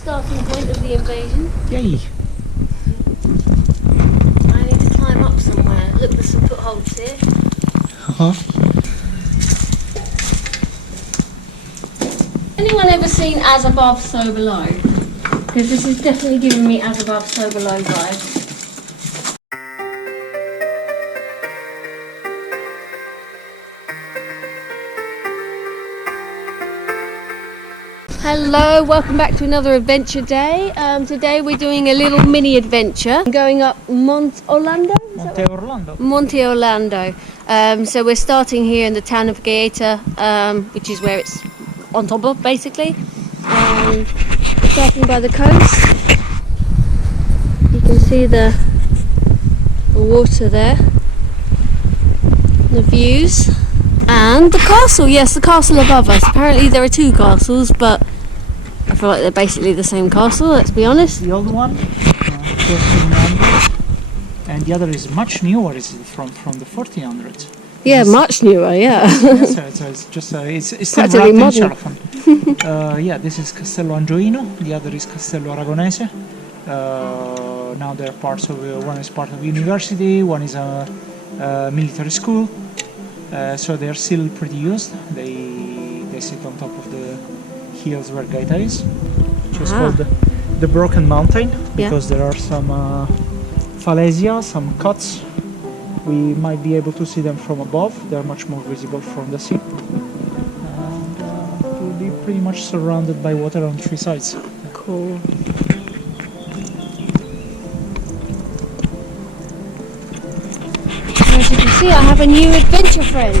starting point of the invasion. Yay! I need to climb up somewhere. Look, there's some footholds here. Anyone ever seen As Above, So Below? Because this is definitely giving me As Above, So Below vibes. Hello, welcome back to another adventure day. Today we're doing a little mini adventure. Going up Monte Orlando? Monte Orlando. Monte Orlando. So we're starting here in the town of Gaeta, which is where it's on top of, basically. We're starting by the coast. You can see the water there, the views, and the castle. Yes, the castle above us. Apparently there are two castles, but I feel like they're basically the same castle, let's be honest. The old one, 1300, and the other is much newer. It's from the 1400s. Yeah, much newer. Yeah. Yes, so it's just it's still Practically wrapped in modern. cellophane. Yeah, this is Castello Angioino. The other is Castello Aragonese. Now they're parts of one is part of university, one is a military school. So they're still pretty used. They sit on top of the hills where Gaeta is, which is called the Broken Mountain, because there are some falaisia, some cuts. We might be able to see them from above. They're much more visible from the sea, and we'll be pretty much surrounded by water on three sides. Cool. As you can see, I have a new adventure friend.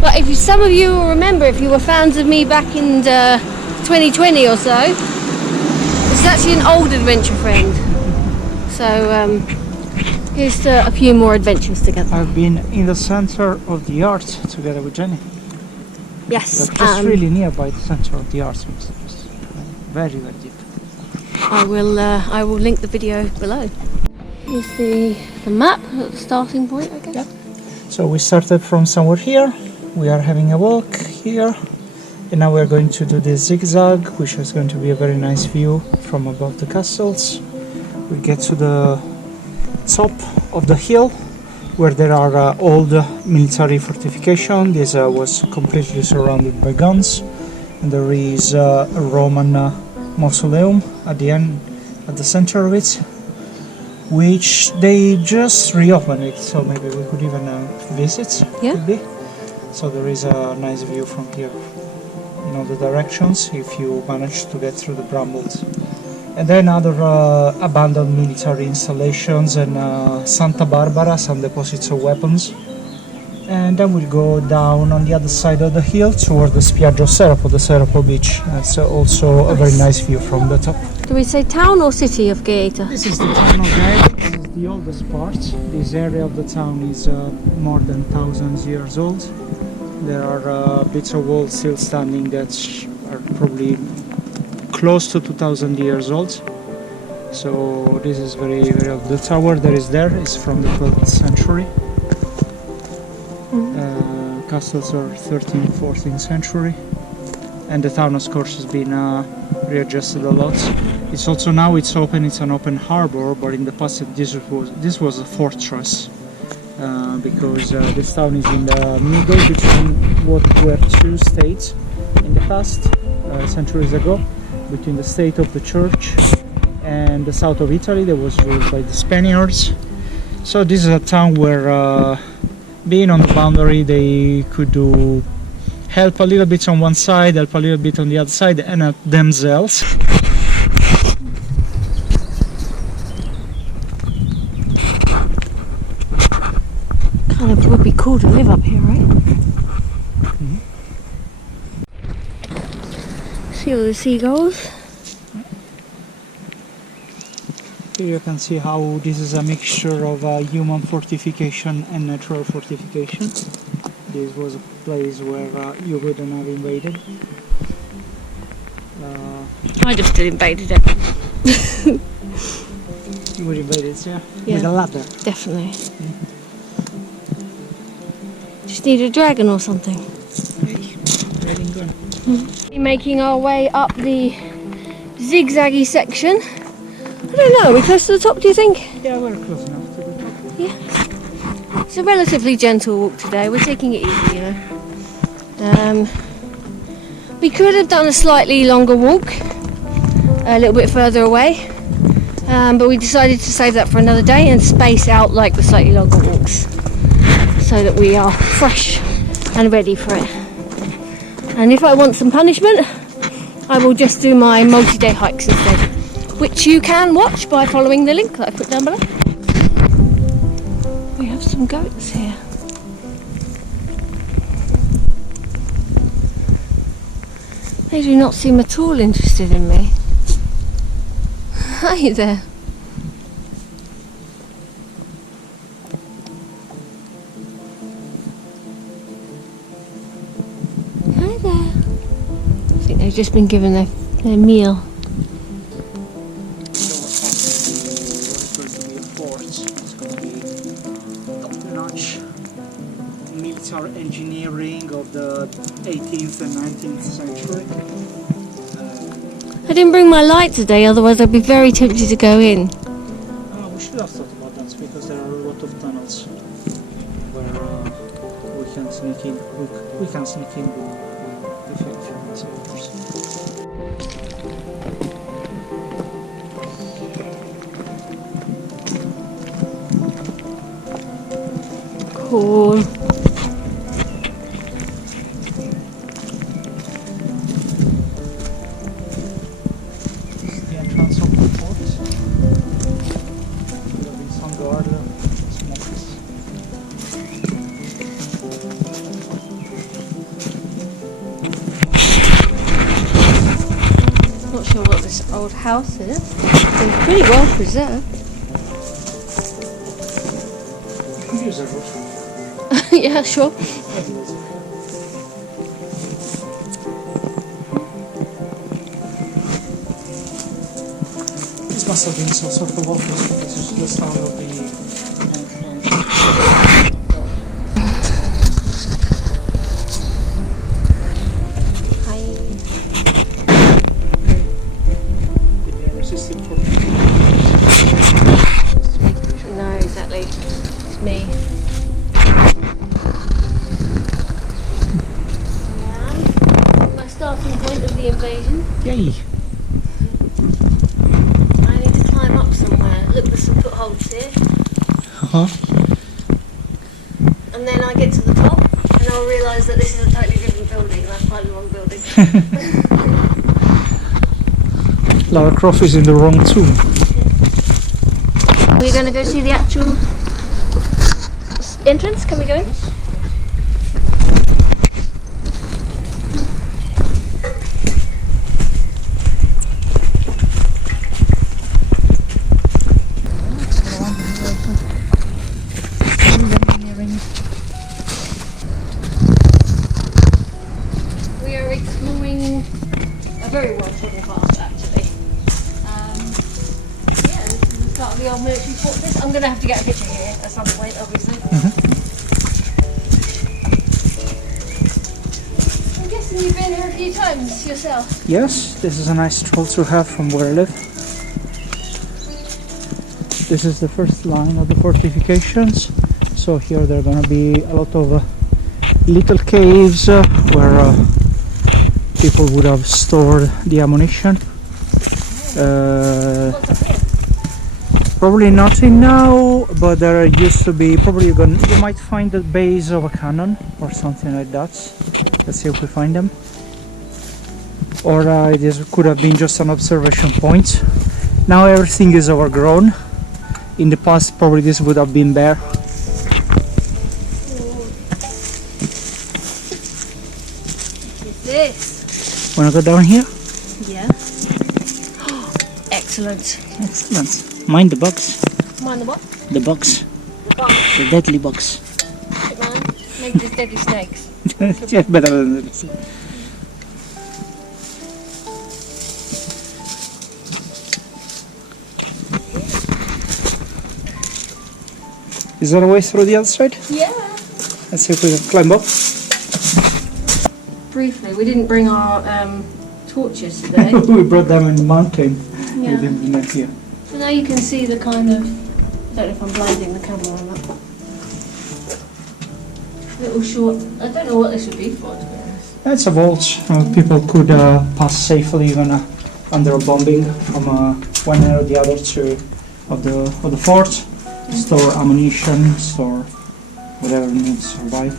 But if some of you will remember, if you were fans of me back in 2020 or so, this is actually an old adventure friend. So here's to a few more adventures together. I've been in the center of the art together with Jenny. Yes. We're just really nearby the center of the art. So it's just very, very deep. I will link the video below. Here's the map at the starting point, I guess. Yeah. So we started from somewhere here. We are having a walk here, and now we're going to do the zigzag, which is going to be a very nice view from above the castles. We get to the top of the hill, where there are old military fortification. This was completely surrounded by guns, and there is a Roman mausoleum at the end, at the center of it, which they just reopened it, so maybe we could even visit. Yeah. Could be. So there is a nice view from here in all the directions if you manage to get through the brambles. And then other abandoned military installations and Santa Barbara, some deposits of weapons. And then we'll go down on the other side of the hill toward the Spiaggia Serpo, the Serpo beach. That's also a very nice view from the top. Do we say town or city of Gaeta? This is the town of Gaeta. This is the oldest part. This area of the town is more than 1,000 years old. There are bits of walls still standing that are probably close to 2,000 years old. So this is very, very old. The tower that is there is from the 12th century. Castles are 13th, 14th century. And the town, of course, has been readjusted a lot. It's also now it's open. It's an open harbor, but in the past this was a fortress. Because this town is in the middle between what were two states in the past, centuries ago, between the state of the church and the south of Italy that was ruled by the Spaniards. So this is a town where, being on the boundary, they could help a little bit on one side, help a little bit on the other side, and help themselves. Kind of would be cool to live up here, right? Mm-hmm. See all the seagulls. Here you can see how this is a mixture of human fortification and natural fortification. This was a place where you wouldn't have invaded. I'd have still invaded it. You would invade it, yeah? Yeah. With a ladder. Definitely. Just need a dragon or something. Hey, dragon gun. Making our way up the zigzaggy section. I don't know, are we close to the top, do you think? Yeah, we're close enough to the top. Yeah. It's a relatively gentle walk today. We're taking it easy, you know. We could have done a slightly longer walk, a little bit further away, but we decided to save that for another day and space out like the slightly longer walks, so that we are fresh and ready for it. And if I want some punishment, I will just do my multi-day hikes instead, which you can watch by following the link that I put down below. We have some goats here. They do not seem at all interested in me. Hi there. Hi there. I think they've just been given their meal. It's going to be a fort. It's going to be top-notch military engineering of the 18th and 19th century. I didn't bring my light today, otherwise I'd be very tempted to go in. We should have thought about that because there are a lot of tunnels where we can sneak in. We can sneak in with a few minutes, of course. Cool. Not sure what this old house is. It's pretty well preserved. Use a roof. Yeah, sure. This must have been some sort of office because it's the sound of the entrance. Hi. Did they resist it for No, exactly. It's me. My starting point of the invasion. Yay! I need to climb up somewhere. Look, there's some footholds here. Uh-huh. And then I get to the top and I'll realise that this is a totally different building and I've climbed the wrong building. Lara Croft is in the wrong tomb. We're going to go see the actual entrance. Can we go in? We are exploring a very well-trodden path, actually. Yeah, this is the start of the old military fortress. I'm going to have to get a picture here at some point, obviously. I'm guessing you've been here a few times yourself. Yes, this is a nice stroll to have from where I live. This is the first line of the fortifications. So here there are going to be a lot of little caves where people would have stored the ammunition. What's up here? Probably nothing now, but there used to be. Probably you might find the base of a cannon or something like that. Let's see if we find them. Or this could have been just an observation point. Now everything is overgrown. In the past, probably this would have been bare. This. Wanna go down here? Yeah. Excellent. Excellent. Mind the bugs. Mind the what? The bugs. The bug. The deadly bugs. Man. Maybe there's deadly snakes. Yeah, better than this. Is there a way through the other side? Yeah. Let's see if we can climb up. Briefly, we didn't bring our torches today. We brought them in the mountain. Yeah. We didn't bring them here. So now you can see the kind of, I don't know if I'm blinding the camera or not. Little short, I don't know what this would be for, to be honest. It's a vault. People could pass safely even under a bombing from one end or the other of the fort. Store ammunition, store whatever needs to survive.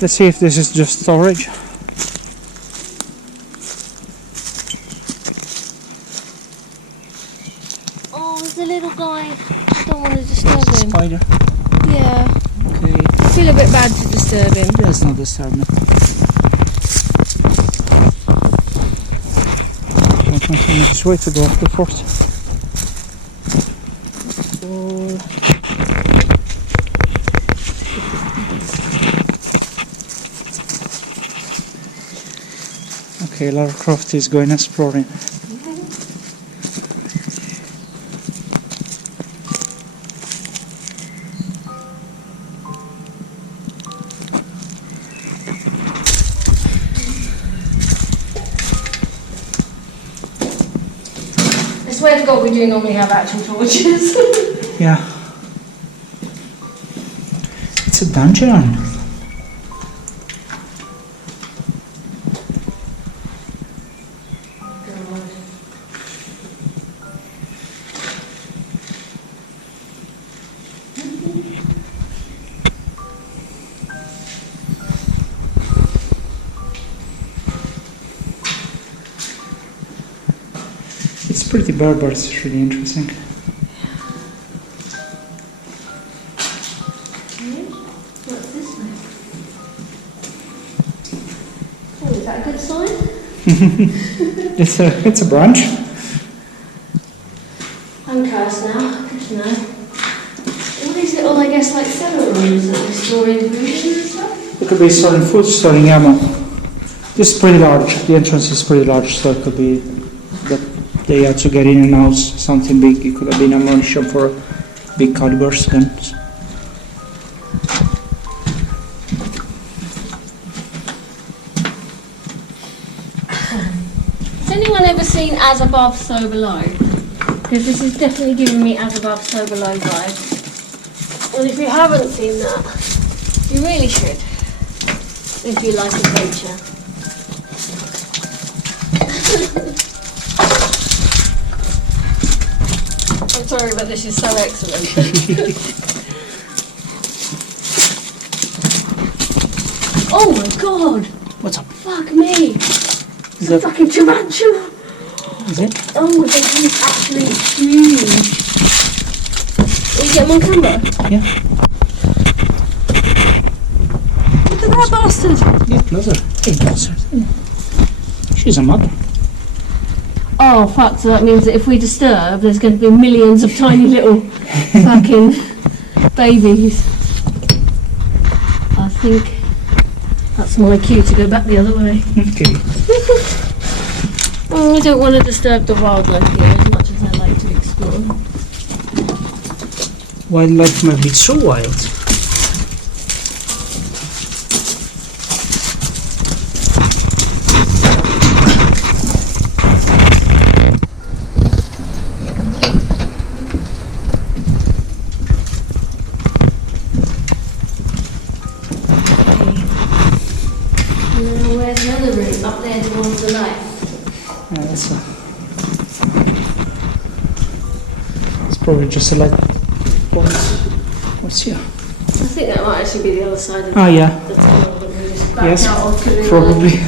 Let's see if this is just storage. Oh, there's a little guy. I don't want to disturb him. Spider. Yeah. Okay. I feel a bit bad to disturb him. Let's not disturb me. I'll continue this way to go up the fort. Okay, Lara Croft is going exploring. I swear to God, we do normally have actual torches. Yeah. It's a dungeon. It's pretty bare, but it's really interesting. What's this now? Oh, is that a good sign? It's a branch. I'm cursed now. Good to know. All these little, I guess, like cellar rooms that they store in provisions and stuff. It could be storing food, storing ammo. This is pretty large. The entrance is pretty large, so it could be that they had to get in and out something big. It could have been ammunition for big caliber guns. Has anyone ever seen As Above, So Below? Because this is definitely giving me As Above, So Below vibes. And if you haven't seen that, you really should. If you like adventure. I'm sorry, but this is so excellent. Oh my God! What's up? Fuck me! It's a fucking tarantula! Is it? Oh, this is actually huge. Will you get them on camera? Yeah. Look at that bastard! Yeah, closer. Hey, closer. She's a mother. Oh fuck, so that means that if we disturb, there's going to be millions of tiny little fucking babies. I think that's my cue to go back the other way. Okay. Oh, I don't want to disturb the wildlife here as much as I like to explore. Wildlife might be so wild. Where's the other room? Up there towards the light. Yeah, it's probably just a light box. What's here? I think that might actually be the other side of Yeah. the tunnel that we just backed Yes, out of. 'Cause we were probably. like-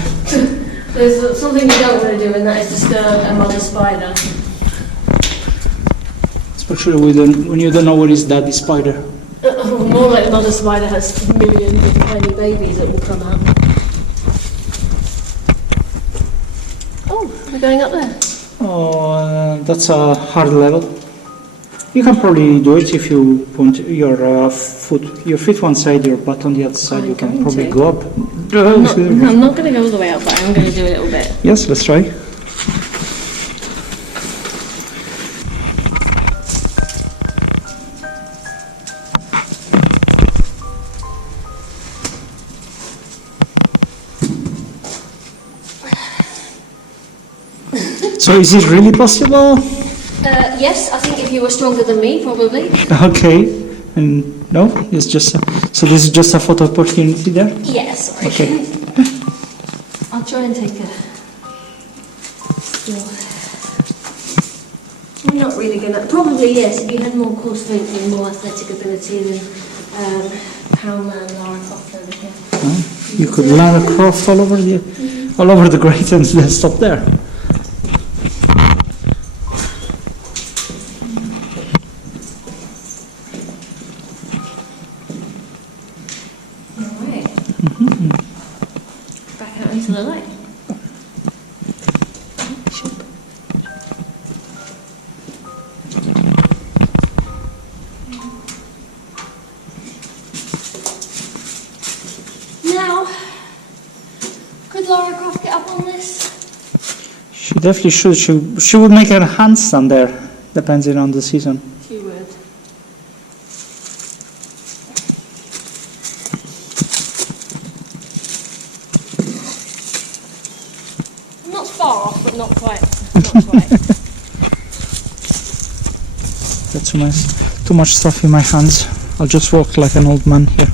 there's something you don't want to do, and that is disturb a mother spider. Especially when you don't know what is daddy spider. More like the mother spider has millions of tiny babies that will come out. Oh, we're going up there. Oh, that's a hard level. You can probably do it if you put your feet one side, your butt on the other side. I'm You can going probably to. go up. I'm not going to go all the way up, but I'm going to do a little bit. Yes, let's try. So is it really possible? Yes, I think if you were stronger than me, probably. Okay. And no, it's just so this is just a photo opportunity there. Yeah, sorry. Okay. I'll try and take a. I'm not really gonna. Probably yes. If you had more core strength and more athletic ability, then Poundman, Lara Croft over here. You could Lara Croft all over the grate and then stop there. Alright. Back out into the light. Now, could Lara Croft get up on this? She definitely should. She would make a handstand there, depending on the season. She would. Not far off, but not quite. Not quite. Got too much stuff in my hands. I'll just walk like an old man here.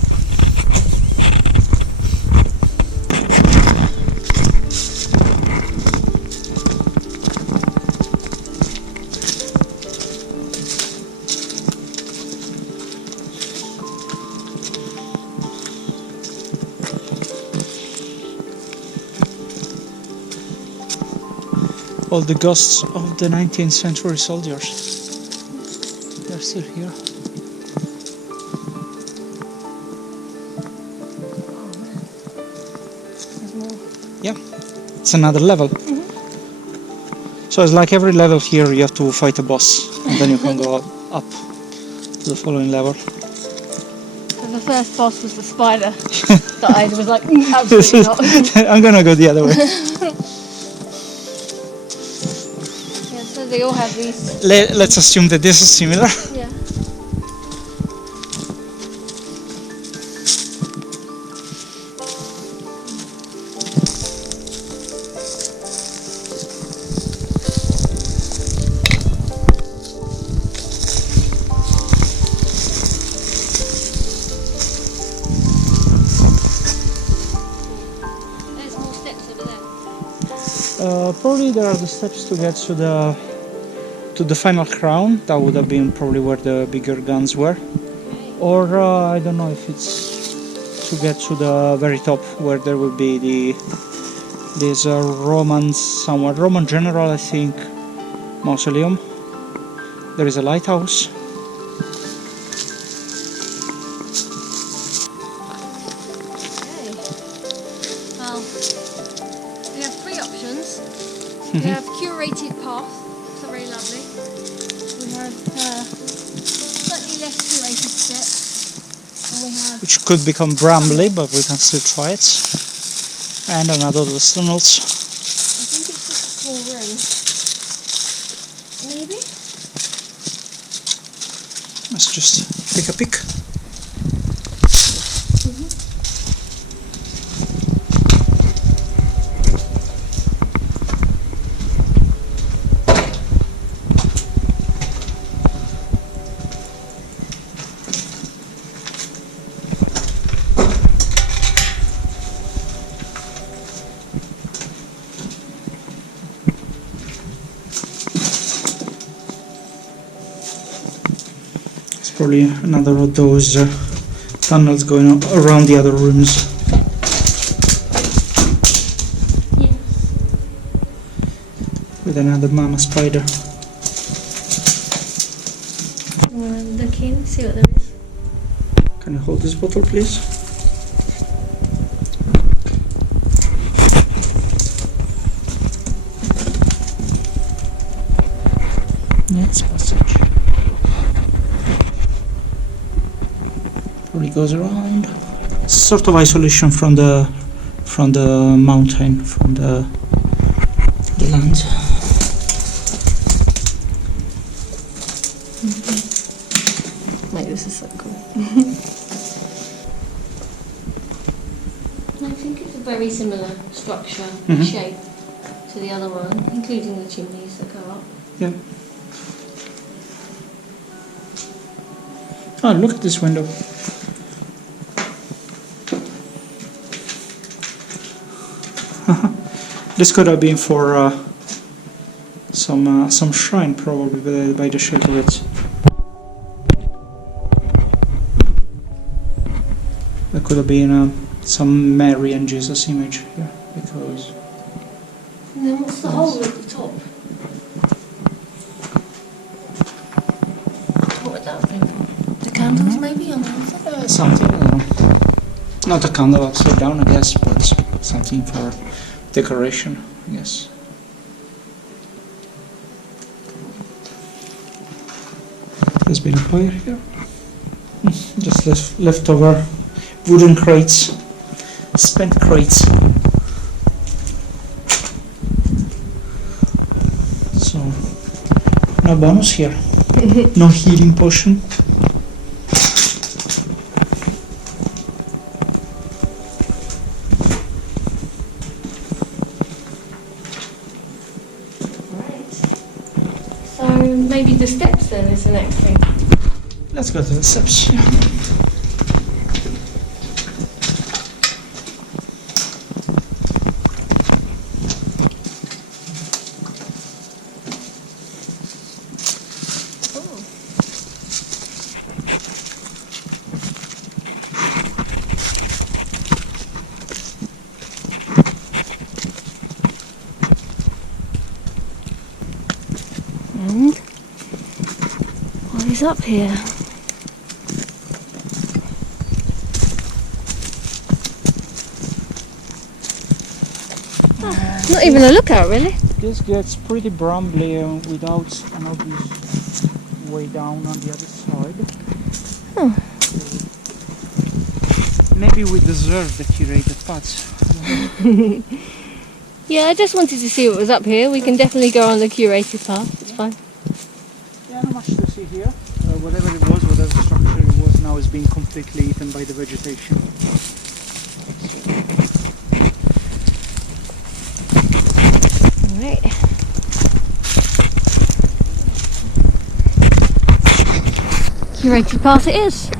All the ghosts of the 19th century soldiers. They're still here. Yeah, it's another level. So it's like every level here you have to fight a boss and then you can go up to the following level. And the first boss was the spider that I was like, absolutely not. I'm gonna go the other way. Yeah, so they all have these. Let's assume that this is similar. Yeah. There's more steps over there. Probably there are the steps to get to the final crown. That would have been probably where the bigger guns were. Or I don't know if it's to get to the very top where there will be this Roman general, I think, mausoleum. There is a lighthouse. Okay. Well, we have three options. We have curated path, so very lovely. We have slightly less curated steps, and we have Which could become brambly, but we can still try it. And another of the tunnels. I think it's just a small room. Maybe? Let's just take a peek. Probably another of those tunnels going around the other rooms. Yeah. With another mama spider. I'm gonna look in, see what there is. Can you hold this bottle, please? Yes, passage. Probably goes around. Sort of isolation from the mountain, from the land. Like, this is so cool. I think it's a very similar structure, shape to to the other one, including the chimneys that go up. Yeah. Oh, look at this window. This could have been for some shrine, probably, by the shape of it. There could have been some Mary and Jesus image here, because... And then what's the hole at the top? What would that be? The candles, maybe, on the inside? Something, I don't know. Not a candle upside down, I guess, but something for decoration, I guess. There's been a fire here. Just leftover wooden crates, spent crates. So, no bonus here. No healing potion. Maybe the steps then is the next thing. Let's go to the steps. And what is up here? Not even a lookout, really. This gets pretty brambly without an obvious way down on the other side. Oh. Maybe we deserve the curated paths. Yeah, I just wanted to see what was up here. We can definitely go on the curated path, it's fine. Yeah, not much to see here. Whatever it was, whatever structure it was, now is being completely eaten by the vegetation. Alright. Curated path it is.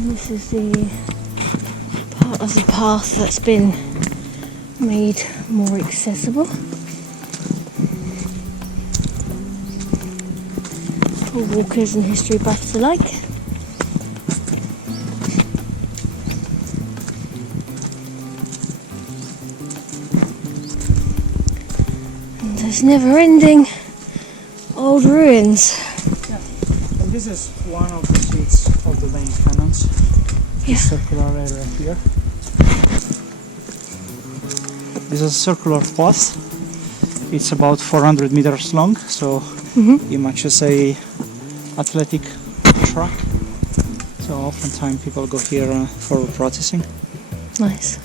This is the part of the path that's been made more accessible for walkers and history buffs alike. And there's never-ending old ruins. Yeah. And this is one of the seats of the main cannons. Yeah. Circular area here. This is a circular path. It's about 400 meters long, so you might just say athletic track. So oftentimes people go here for practicing. Nice.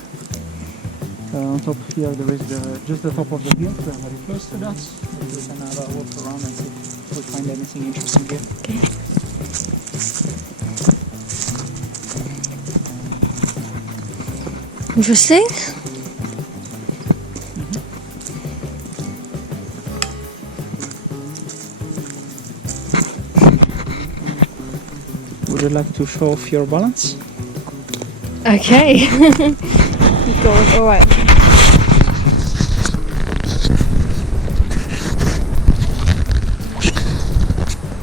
On top here there is just the top of the hill. We are very close to that. We can walk around and see if we find anything interesting here. Okay. Interesting. Would you like to show off your balance? Okay. God, alright.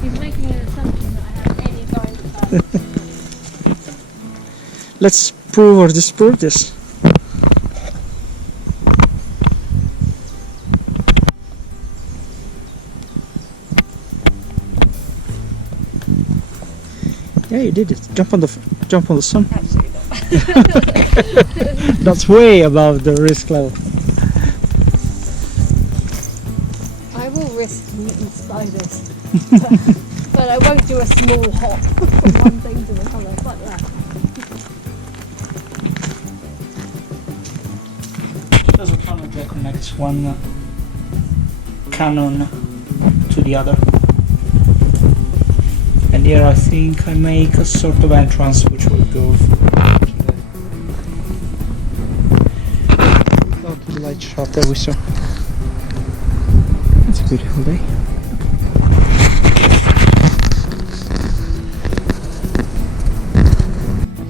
He's making an assumption that I have any kind of balance. Let's prove or disprove this. Yeah, you did it. Jump on the sun. Absolutely not. That's way above the risk level. I will risk meeting spiders, but I won't do a small hop from one thing to another. Fuck that. There's a one cannon to the other. And here I think I make a sort of entrance which will go down to the light shot that we saw. It's a beautiful day.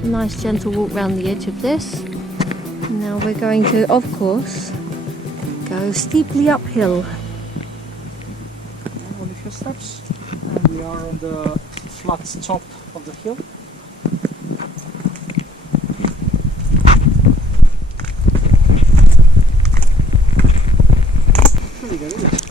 A nice gentle walk round the edge of this. And now we're going to, of course, go steeply uphill. Only a few steps, and we are on the flat top of the hill. Pretty good, isn't it?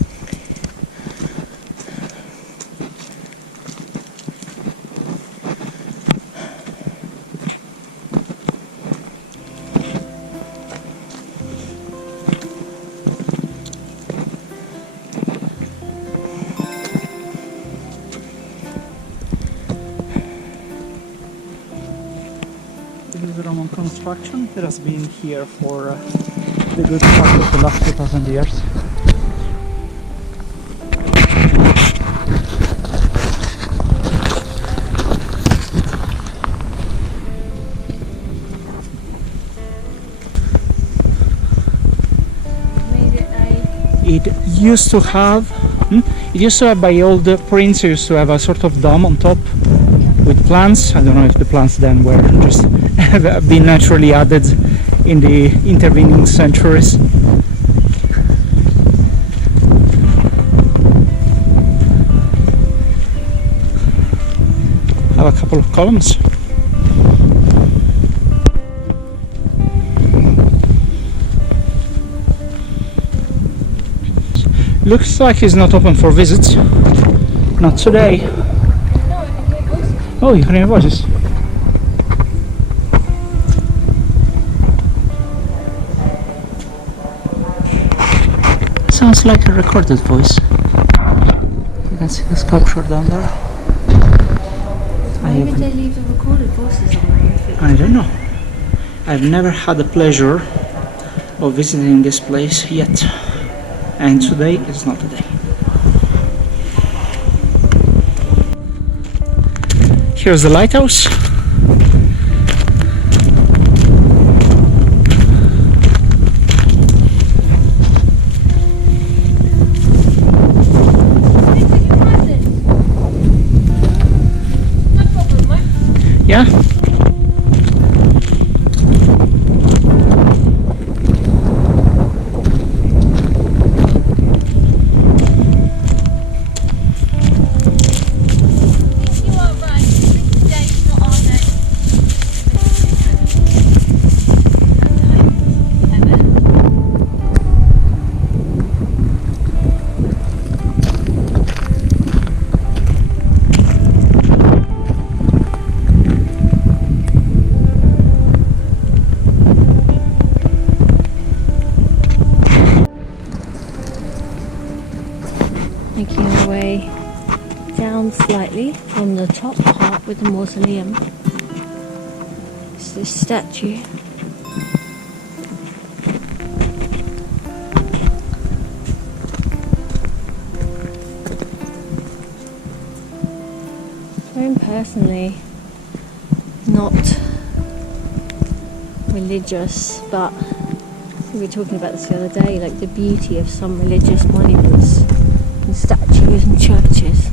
This is a Roman construction that has been here for the good part of the last 2000 years. It used to have, by old prints, it used to have a sort of dome on top with plants. I don't know if the plants then were just have been naturally added in the intervening centuries. Have a couple of columns. Looks like it's not open for visits. Not today. Oh, you can hear voices. Sounds like a recorded voice. You can see the sculpture down there. Why would they leave the recorded voices on? I don't know. I've never had the pleasure of visiting this place yet. And today is not the day. Here's the lighthouse. Yeah. Making our way down slightly from the top part with the mausoleum. It's this statue. For him personally, not religious, but we were talking about this the other day, like the beauty of some religious monuments and statues and churches.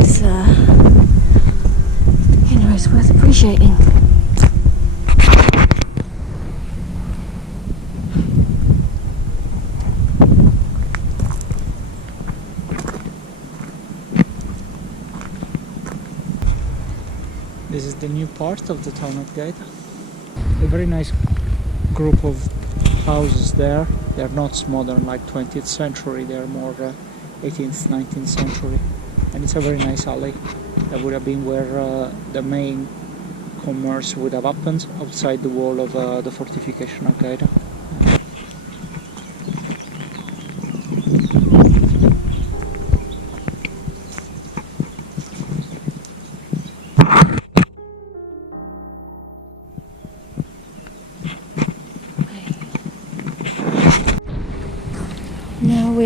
It's, it's worth appreciating. This is the new part of the town of Gaeta. A very nice group of houses there. They're not modern like 20th century, they're more 18th, 19th century. And it's a very nice alley. That would have been where the main commerce would have happened, outside the wall of the fortification of Gaeta.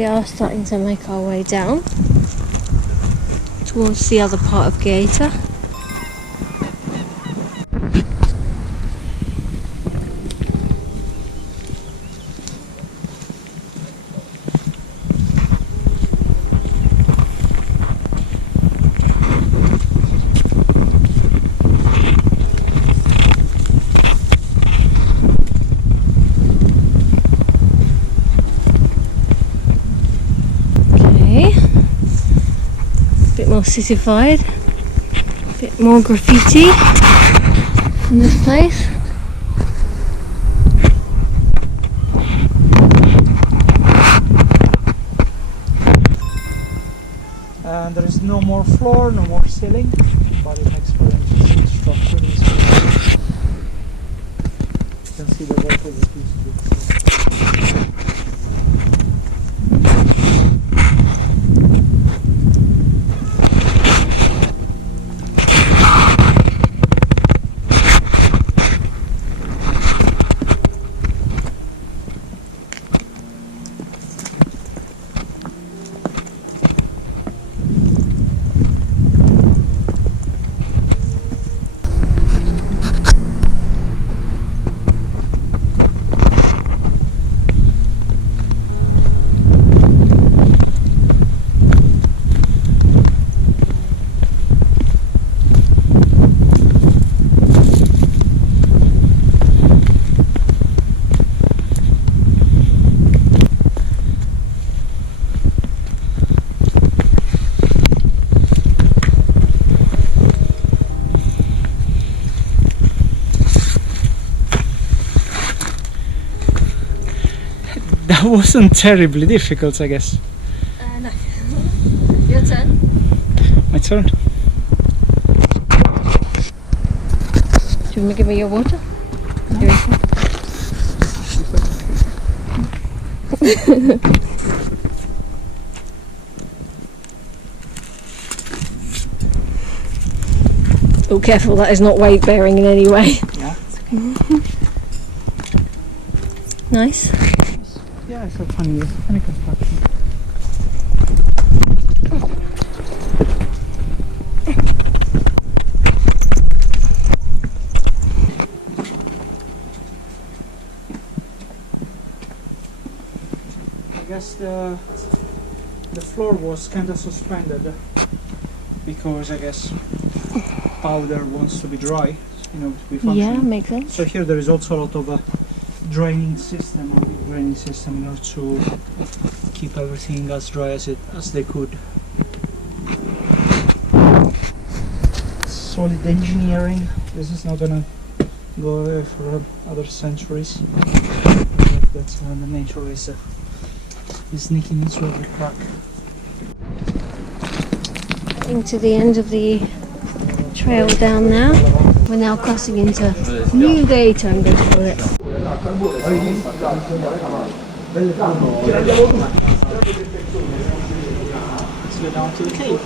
we are starting to make our way down towards the other part of Gaeta. More cityfied, a bit more graffiti in this place. And there is no more floor, no more ceiling, but it makes for an interesting structure. You can see the work of the piece. That wasn't terribly difficult, I guess. No. Your turn. My turn. Do you want to give me your water? No. Here you go. Oh, careful, that is not weight bearing in any way. Yeah. Nice. Yeah, it's a funny construction. I guess the floor was kind of suspended because I guess powder wants to be dry, you know, to be functional. Yeah, makes sense. So here there is also a lot of draining system, in order to keep everything as dry as they could. Solid engineering. This is not gonna go away for other centuries. That's the nature is sneaking into every crack. Into the end of the trail down now. We're now crossing into New Gaeta, I'm going to call it. So we're down to the cave.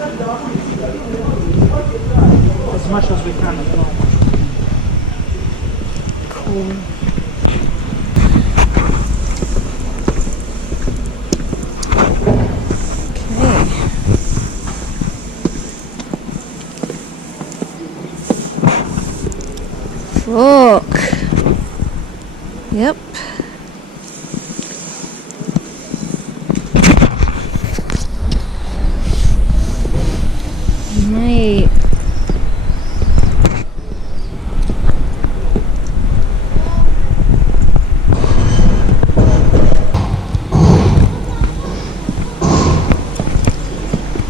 As much as we can. Cool. Look. Yep. Mate.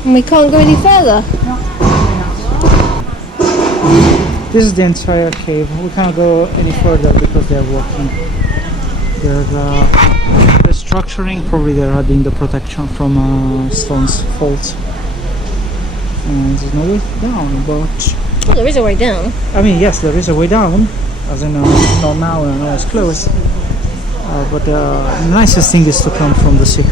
And we can't go any further. This is the entire cave. We can't go any further because they're working. They're restructuring. Probably they're adding the protection from stones fault. And there's no way down, but Oh, there is a way down. I mean, yes, there is a way down. As I know, not now, I know it's closed. But the nicest thing is to come from the sea.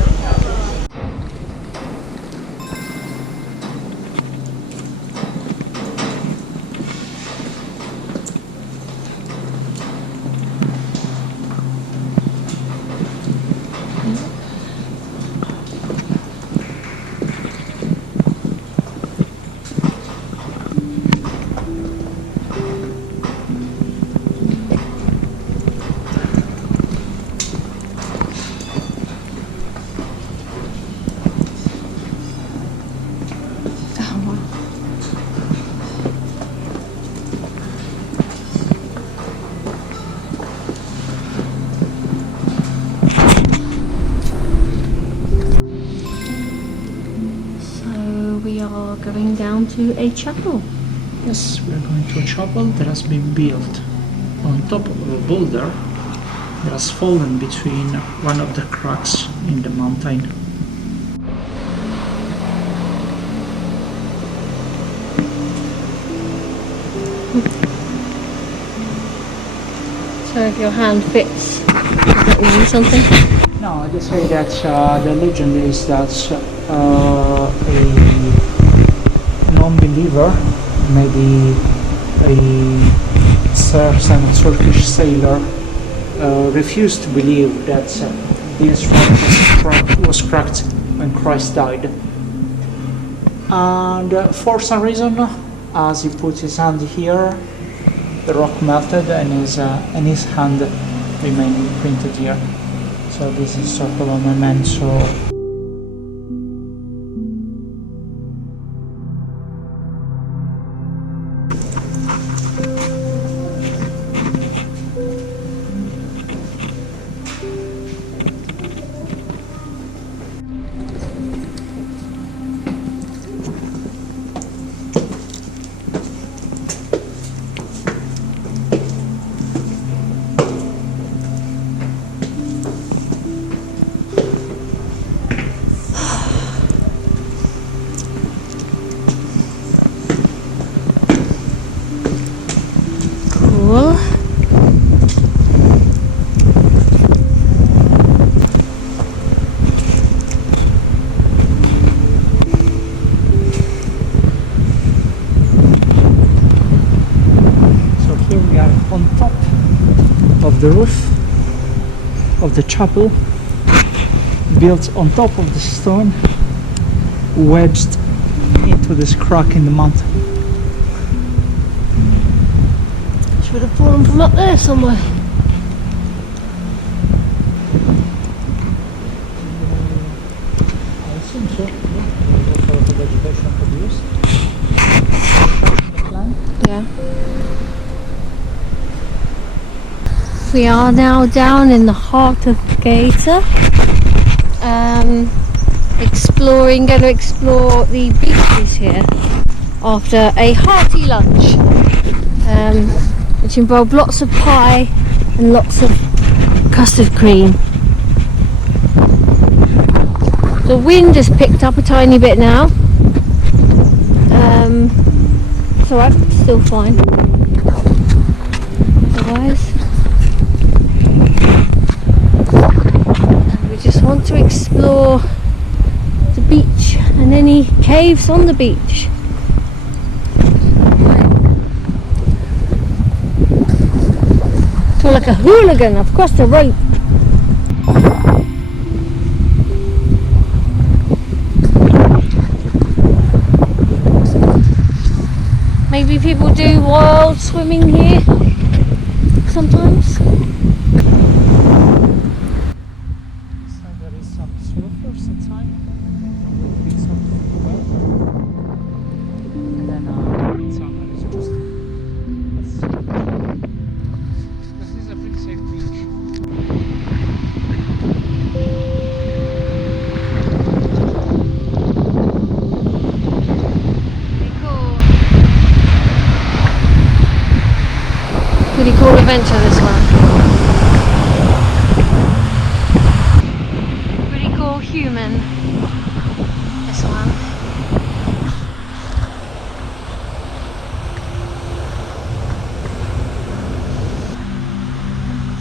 going down to a chapel. Yes, we're going to a chapel that has been built on top of a boulder that has fallen between one of the cracks in the mountain. So if your hand fits, does that mean something? No, they say that the legend is that a non-believer, maybe a certain Turkish sailor, refused to believe that this rock was cracked when Christ died. And for some reason, as he put his hand here, the rock melted and his hand remained imprinted here. So this is sort of a memento. Cool. So here we are on top of the roof of the chapel, built on top of the stone, wedged into this crack in the mountain. Should have fallen from up there somewhere. I assume so. What sort of vegetation produced? Yeah. We are now down in the heart of Gaeta. Going to explore the beaches here after a hearty lunch, which involved lots of pie and lots of custard cream. The wind has picked up a tiny bit now. It's alright, still fine. Otherwise, we just want to explore the beach and any caves on the beach. Feel like a hooligan, I've crossed a rope. Maybe people do wild swimming here sometimes. So there is some surfers inside. We'll fix up the well. And then summer is just this is a pretty safe beach. Pretty cool adventure, this one. Pretty cool human, this one.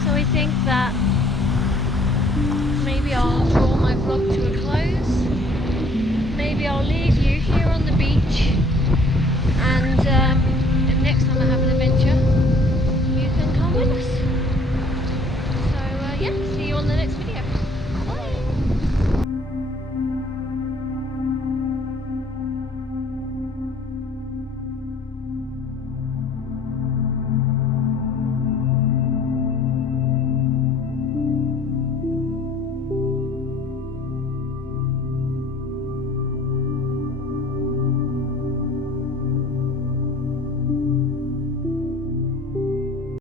So I think that maybe I'll draw my vlog to a close. Maybe I'll leave you here on the beach and